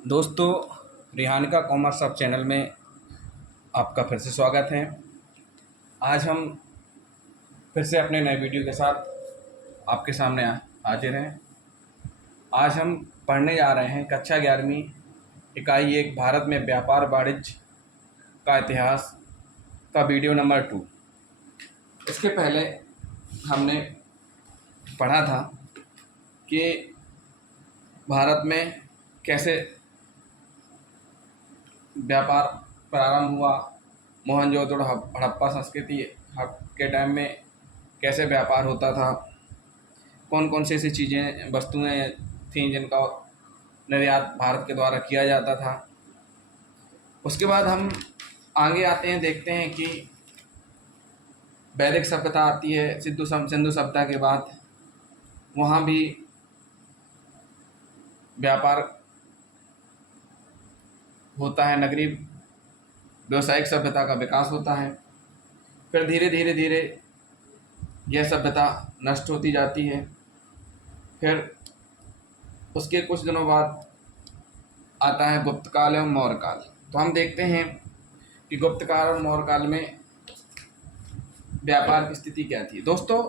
दोस्तों, रिहानिका commerce hub channel में आपका फिर से स्वागत है। आज हम फिर से अपने नए वीडियो के साथ आपके सामने हाजिर हैं। आज हम पढ़ने जा रहे हैं कक्षा 11वीं इकाई 1 भारत में व्यापार वाणिज्य का इतिहास का वीडियो नंबर 2। इसके पहले हमने पढ़ा था कि भारत में कैसे व्यापार प्रारंभ हुआ, मोहनजोदड़ो हड़प्पा संस्कृति के टाइम में कैसे व्यापार होता था, कौन कौन सी ऐसी चीज़ें वस्तुएं थीं जिनका निर्यात भारत के द्वारा किया जाता था। उसके बाद हम आगे आते हैं, देखते हैं कि वैदिक सभ्यता आती है। सिंधु सभ्यता के बाद वहाँ भी व्यापार होता है, नगरीय व्यवसायिक सभ्यता का विकास होता है। फिर धीरे धीरे यह सभ्यता नष्ट होती जाती है। फिर उसके कुछ दिनों बाद आता है गुप्त काल एवं मौर्य काल। तो हम देखते हैं कि गुप्त काल और मौर्य काल में व्यापार की स्थिति क्या थी। दोस्तों,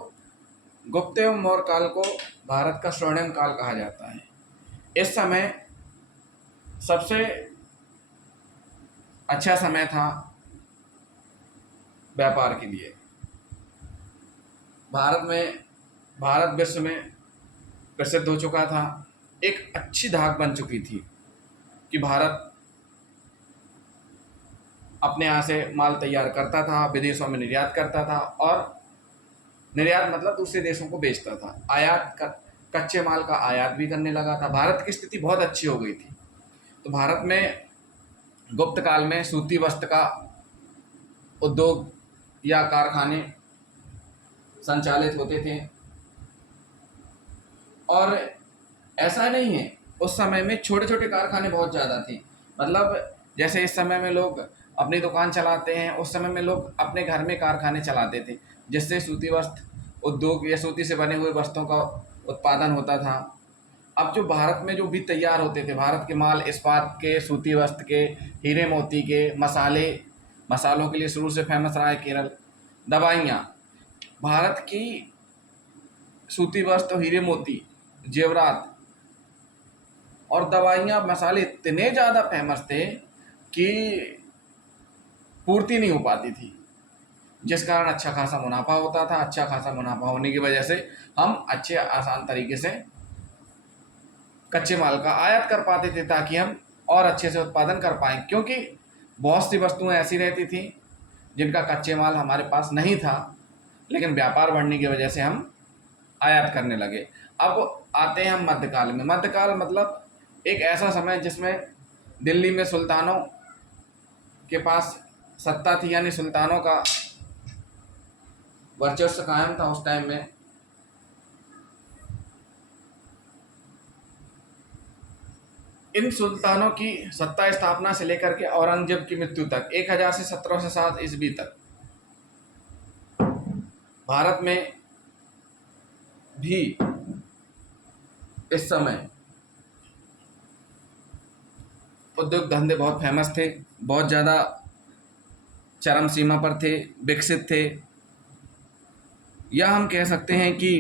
गुप्त एवं मौर्य काल को भारत का स्वर्णिम काल कहा जाता है। इस समय सबसे अच्छा समय था व्यापार के लिए। भारत विश्व में प्रसिद्ध हो चुका था। एक अच्छी धाक बन चुकी थी कि भारत अपने यहाँ से माल तैयार करता था, विदेशों में निर्यात करता था, और निर्यात मतलब दूसरे देशों को बेचता था। कच्चे माल का आयात भी करने लगा था। भारत की स्थिति बहुत अच्छी हो गई थी। तो भारत में गुप्त काल में सूती वस्त्र का उद्योग या कारखाने संचालित होते थे। और ऐसा नहीं है, उस समय में छोटे छोटे कारखाने बहुत ज़्यादा थे। मतलब जैसे इस समय में लोग अपनी दुकान चलाते हैं, उस समय में लोग अपने घर में कारखाने चलाते थे, जिससे सूती वस्त्र उद्योग या सूती से बने हुए वस्त्रों का उत्पादन होता था। अब जो भारत में जो भी तैयार होते थे, भारत के माल इस्पात के, सूती वस्त्र के, हीरे मोती के, मसालों के लिए शुरू से फेमस रहा है केरल। दवाइयाँ, भारत की सूती वस्त्र, हीरे मोती, जेवरात और दवाइयाँ, मसाले इतने ज़्यादा फेमस थे कि पूर्ति नहीं हो पाती थी, जिस कारण अच्छा खासा मुनाफा होता था। अच्छा खासा मुनाफा होने की वजह से हम अच्छे आसान तरीके से कच्चे माल का आयात कर पाते थे, ताकि हम और अच्छे से उत्पादन कर पाएँ। क्योंकि बहुत सी वस्तुएं ऐसी रहती थी जिनका कच्चे माल हमारे पास नहीं था, लेकिन व्यापार बढ़ने की वजह से हम आयात करने लगे। अब आते हैं हम मध्यकाल में। मध्यकाल मतलब एक ऐसा समय जिसमें दिल्ली में सुल्तानों के पास सत्ता थी, यानी सुल्तानों का वर्चस्व कायम था उस टाइम में। इन सुल्तानों की सत्ता स्थापना से लेकर के औरंगजेब की मृत्यु तक 1000 से 1707 ईस्वी तक भारत में भी इस समय उद्योग धंधे बहुत फेमस थे, बहुत ज़्यादा चरम सीमा पर थे, विकसित थे। या हम कह सकते हैं कि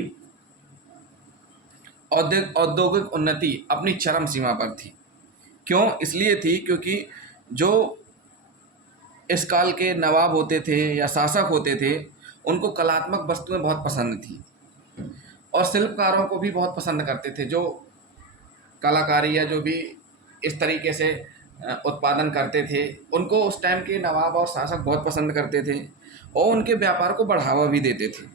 औद्योगिक उन्नति अपनी चरम सीमा पर थी। क्यों? इसलिए थी क्योंकि जो इस काल के नवाब होते थे या शासक होते थे, उनको कलात्मक वस्तुएं बहुत पसंद थी, और शिल्पकारों को भी बहुत पसंद करते थे। जो कलाकारी या जो भी इस तरीके से उत्पादन करते थे, उनको उस टाइम के नवाब और शासक बहुत पसंद करते थे, और उनके व्यापार को बढ़ावा भी देते थे।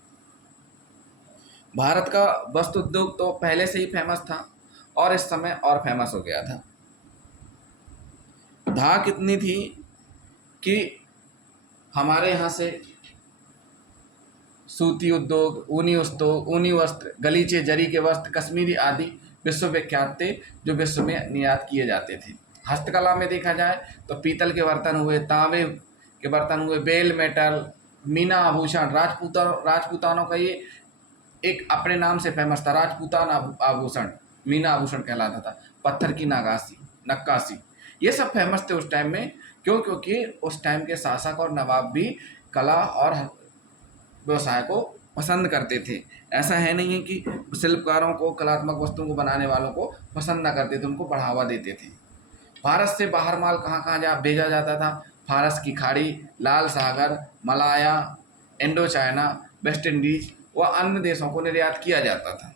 भारत का वस्त्र उद्योग तो पहले से ही फेमस था, और इस समय और फेमस हो गया था। धाक इतनी थी कि हमारे यहाँ से सूती उद्योग, ऊनी वस्त्र, गलीचे, जरी के वस्त्र, कश्मीरी आदि विश्वविख्यात थे, जो विश्व में निर्यात किए जाते थे। हस्तकला में देखा जाए तो पीतल के बर्तन हुए, तांबे के बर्तन हुए, बेल मेटल, मीना आभूषण, राजपूतानों का ये एक अपने नाम से फेमस था। राजपूतान आभूषण मीना आभूषण कहलाता था। पत्थर की नगासी, नक्काशी, ये सब फेमस थे उस टाइम में। क्यों? क्योंकि उस टाइम के शासक और नवाब भी कला और व्यवसाय को पसंद करते थे। ऐसा है नहीं है कि शिल्पकारों को, कलात्मक वस्तुओं को बनाने वालों को पसंद ना करते थे, उनको बढ़ावा देते थे। भारत से बाहर माल कहाँ कहाँ भेजा जाता था? फारस की खाड़ी, लाल सागर, Malaya, Indochina, West Indies व अन्य देशों को निर्यात किया जाता था।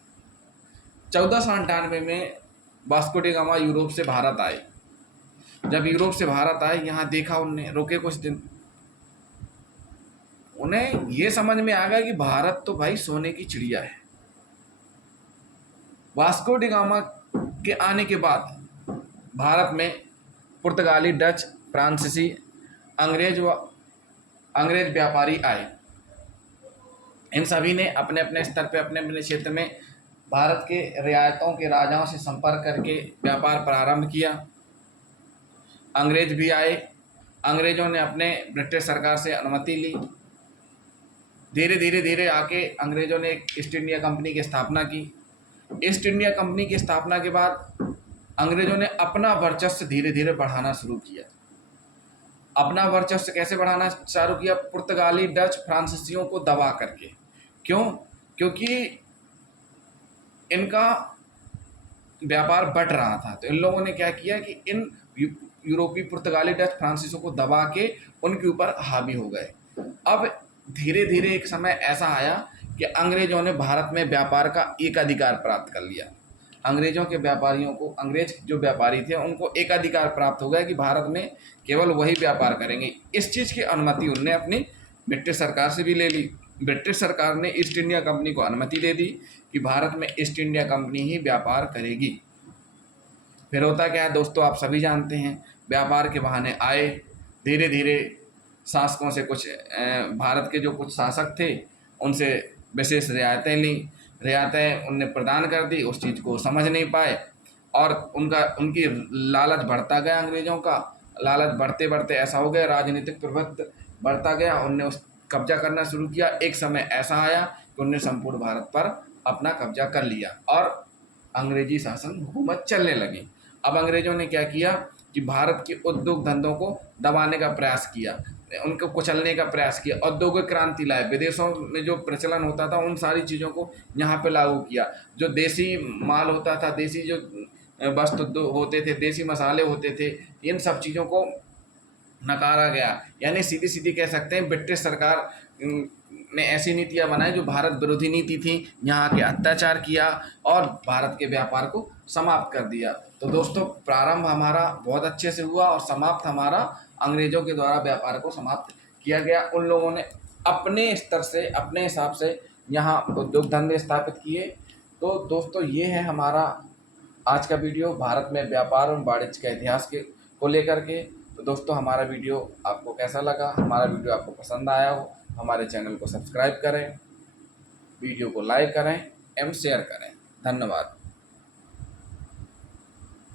1498 में वास्को डी गामा यूरोप से भारत आए। जब यूरोप से भारत आए, यहाँ देखा उनने, रुके कुछ दिन, उन्हें ये समझ में आ गया कि भारत तो भाई सोने की चिड़िया है। वास्को डी गामा के आने के बाद भारत में पुर्तगाली, डच, फ्रांसीसी, अंग्रेज व्यापारी आए। इन सभी ने अपने अपने स्तर पे, अपने अपने क्षेत्र में भारत के रियायतों के राजाओं से संपर्क करके व्यापार प्रारंभ किया। अंग्रेज भी आए। अंग्रेजों ने अपने ब्रिटिश सरकार से अनुमति ली। धीरे धीरे धीरे आके अंग्रेजों ने एक ईस्ट इंडिया कंपनी की स्थापना की। ईस्ट इंडिया कंपनी की स्थापना के बाद अंग्रेजों ने अपना वर्चस्व धीरे धीरे बढ़ाना शुरू किया। अपना वर्चस्व कैसे बढ़ाना शुरू किया? पुर्तगाली, डच, फ्रांसीसियों को दबा करके। क्यों? क्योंकि इनका व्यापार बढ़ रहा था, तो इन लोगों ने क्या किया कि इन यूरोपीय, पुर्तगाली, डच, फ्रांसीसियों को दबा के उनके ऊपर हावी हो गए। अब धीरे धीरे एक समय ऐसा आया कि अंग्रेजों ने भारत में व्यापार का एकाधिकार प्राप्त कर लिया। अंग्रेजों के व्यापारियों को, अंग्रेज जो व्यापारी थे, उनको एकाधिकार प्राप्त हो गया कि भारत में केवल वही व्यापार करेंगे। इस चीज़ की अनुमति उनने अपनी ब्रिटिश सरकार से भी ले ली। ब्रिटिश सरकार ने ईस्ट इंडिया कंपनी को अनुमति दे दी कि भारत में ईस्ट इंडिया कंपनी ही व्यापार करेगी। फिर होता क्या है दोस्तों, आप सभी जानते हैं, व्यापार के बहाने आए। धीरे धीरे शासकों से कुछ भारत के जो कुछ शासक थे उनसे विशेष रियायतें ली। रियायतें उनने प्रदान कर दी, उस चीज़ को समझ नहीं पाए और उनकी लालच बढ़ता गया। अंग्रेज़ों का लालच बढ़ते बढ़ते ऐसा हो गया, राजनीतिक प्रभुत्व बढ़ता गया, उनने उस कब्जा करना शुरू किया। एक समय ऐसा आया कि उनने संपूर्ण भारत पर अपना कब्जा कर लिया और अंग्रेजी शासन हुकूमत चलने लगी। अब अंग्रेज़ों ने क्या किया कि भारत के उद्योग धंधों को दबाने का प्रयास किया, उनको कुचलने का प्रयास किया। औद्योगिक क्रांति लाए, विदेशों में जो प्रचलन होता था उन सारी चीज़ों को यहाँ पे लागू किया। जो देसी माल होता था, देसी जो वस्तु होते थे, देसी मसाले होते थे, इन सब चीज़ों को नकारा गया। यानी सीधी सीधी कह सकते हैं ब्रिटिश सरकार ने ऐसी नीतियाँ बनाई जो भारत विरोधी नीति थी, यहाँ के अत्याचार किया और भारत के व्यापार को समाप्त कर दिया। तो दोस्तों, प्रारंभ हमारा बहुत अच्छे से हुआ और समाप्त हमारा अंग्रेज़ों के द्वारा व्यापार को समाप्त किया गया। उन लोगों ने अपने स्तर से, अपने हिसाब से यहाँ उद्योग धंधे स्थापित किए। तो दोस्तों, ये है हमारा आज का वीडियो भारत में व्यापार और वाणिज्य के इतिहास को लेकर के। तो दोस्तों, हमारा वीडियो आपको कैसा लगा? हमारा वीडियो आपको पसंद आया हो, हमारे चैनल को सब्सक्राइब करें, वीडियो को लाइक करें एवं शेयर करें। धन्यवाद।